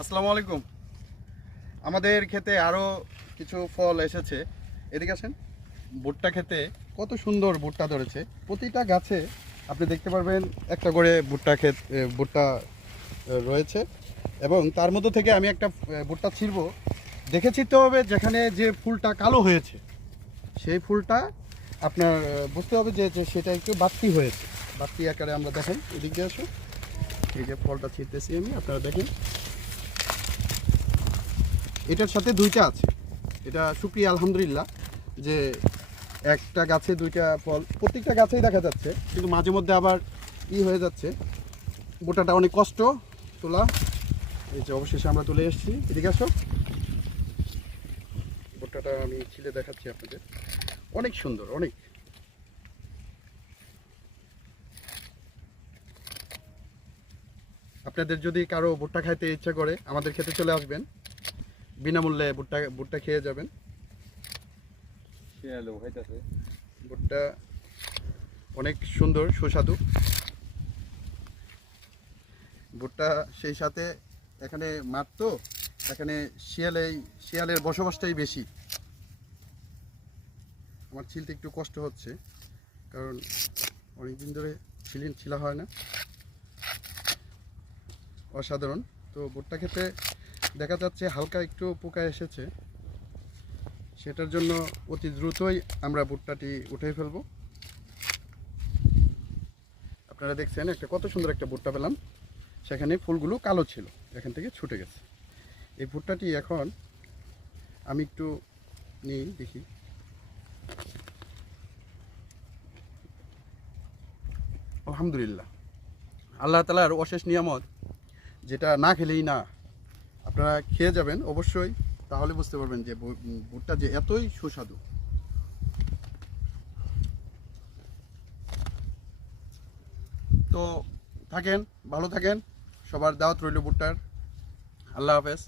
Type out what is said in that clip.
আসসালামু আলাইকুম। আমাদের খেতে আরও কিছু ফল এসেছে। এদিকে আসেন। ভুট্টা খেতে কত সুন্দর ভুট্টা ধরেছে। প্রতিটা গাছে আপনি দেখতে পারবেন একটা করে ভুট্টা ক্ষেত ভুট্টা রয়েছে। এবং তার মধ্যে থেকে আমি একটা ভুট্টা ছিঁড়ব। দেখে চিনতে হবে যেখানে যে ফুলটা কালো হয়েছে, সেই ফুলটা আপনার বুঝতে হবে যে সেটা একটু বাড়তি হয়েছে। বাড়তি আকারে আমরা দেখেন, এদিক দিয়ে আসো এই যে ফলটা ছিঁড়তেছি আমি, আপনারা দেখেন। এটার সাথে দুইটা আছে। এটা সুপ্রিয়া, আলহামদুলিল্লাহ, যে একটা গাছে দুইটা ফল, প্রত্যেকটা গাছেই দেখা যাচ্ছে, কিন্তু মাঝে মধ্যে আবার ই হয়ে যাচ্ছে। বোটাটা অনেক কষ্ট, তোলা। এই যে অবশেষে আমরা তুলে এসেছি। এদিকে আসো। বোটাটা আমি ছিলে দেখাচ্ছি আপনাদের। অনেক সুন্দর, অনেক। আপনাদের যদি কারও ভুট্টা খাইতে ইচ্ছা করে, আমাদের খেতে চলে আসবেন। বিনামূল্যে ভুট্টা ভুট্টা খেয়ে যাবেন। শিয়ালো ভুট্টা অনেক সুন্দর সুস্বাদু। ভুট্টা সেই সাথে এখানে মাঠ তো এখানে শিয়ালেই শিয়ালের বসবাসটাই বেশি। আমার ছিলতে একটু কষ্ট হচ্ছে কারণ অনেক দিন ধরে ছিলিন ছিলা হয় না। অসাধারণ। তো ভুট্টা খেতে দেখা যাচ্ছে হালকা একটু পোকা এসেছে। সেটার জন্য অতি দ্রুতই আমরা ভুট্টাটি উঠে ফেলব। আপনারা দেখছেন একটা কত সুন্দর একটা ভুট্টা পেলাম। সেখানে ফুলগুলো কালো ছিল, এখান থেকে ছুটে গেছে। এই ভুট্টাটি এখন আমি একটু নিই, দেখি। আলহামদুলিল্লাহ। আল্লাহ তালার অশেষ নিয়ামত, যেটা না খেলেই না আপনারা খেয়ে যাবেন অবশ্যই, তাহলে বুঝতে পারবেন যে ভুট্টা যে এতই সুস্বাদু। তো থাকেন, ভালো থাকেন, সবার দাওয়াত রইল ভুট্টার আল্লাহ হাফেজ।